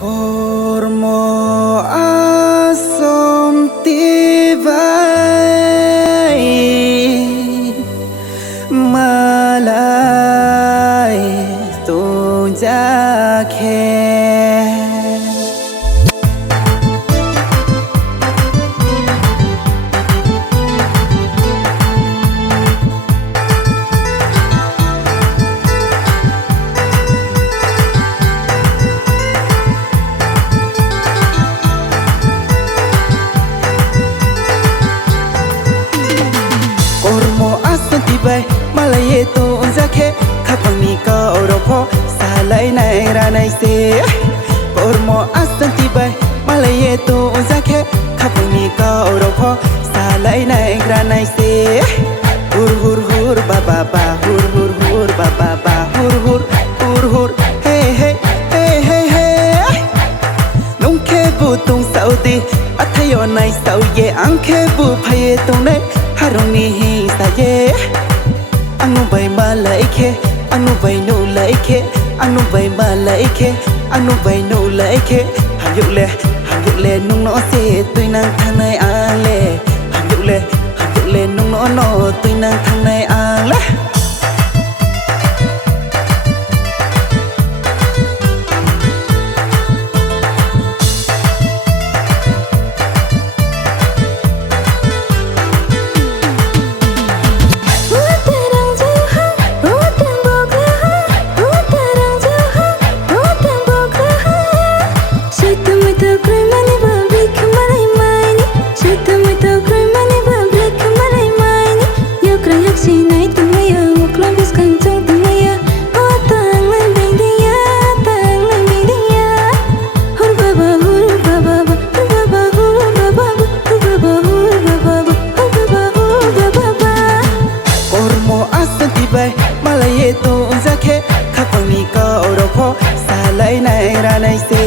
Kormo asom tibai malai tunjakhe. Bay malaye to unzakhe khapangni ka oropo salai nai ranai se kormo asanti bay malaye to unzakhe khapangni ka oropo salai nai ranai se hur hur hur ba ba ba hur hur hur ba ba ba hur hur hur hur hey hey hey hey hey nongkhe bu tung saudi athayo nai sau ye angkhe bu phaye tung nai haroni hi sa ye anu bay malaike anu bay no laike anu bay malaike anu bay no laike ham yu le nung no se tui nang thang nai ang le ham yu le nung no tui nang thang nai ang le. Malaye to unzakhe khapangni ka oropo salai nai ranai se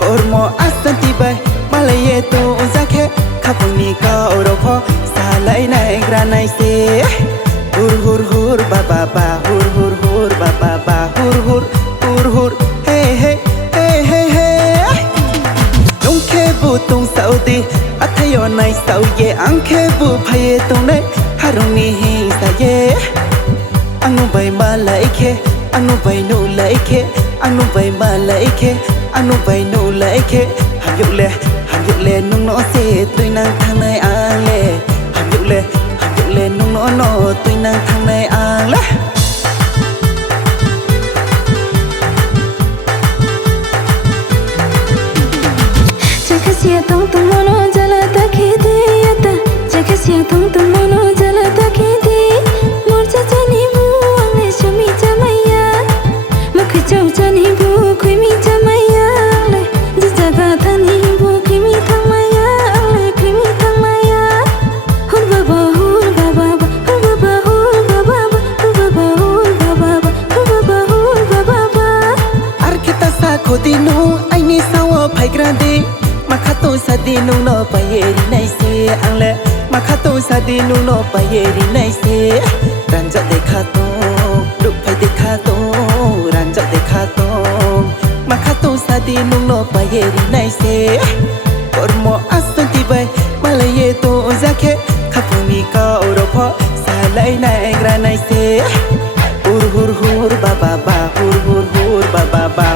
kormo asanti bay malaye to unzakhe khapangni ka oropo salai nai ranai se hur hur hur ba ba ba hur hur hur ba ba ba hur hur hur hur hey hey hey hey hey nongkhe bu tung saudi athayo nai sau ye angkhe bu phaye tung nai haroni hi sa ye anu bay malaike anu bay no laike anu bay malaike anu bay no laike ham yu le nung no se tui nang thang nai ang le ham yu le nung no tui nang thang nai ang le. Jakasia tong tong mono jala takhidi yata jakasia tong tong mono jala takhidi morja jani bu angne shami jamaya makhe chau jani bu khimi jamaya le jaga thani bu khimi thamaya le khimi thamaya hur baba hur baba hur baba hur baba hur baba hur baba hur baba hur baba Ar kita sa khodinu aini sawo phai grande makhato sadi nung no payeri nai se angle makhato sadi nung no payeri nai se ranjat dekha to duk phai dekha to ranjat dekha to makhato sadi nung no payeri nai se kormo asanti bay malaye to zakhe khapuni ka oropo salai nai granai se hur hur hur ba ba ba hur hur hur ba ba ba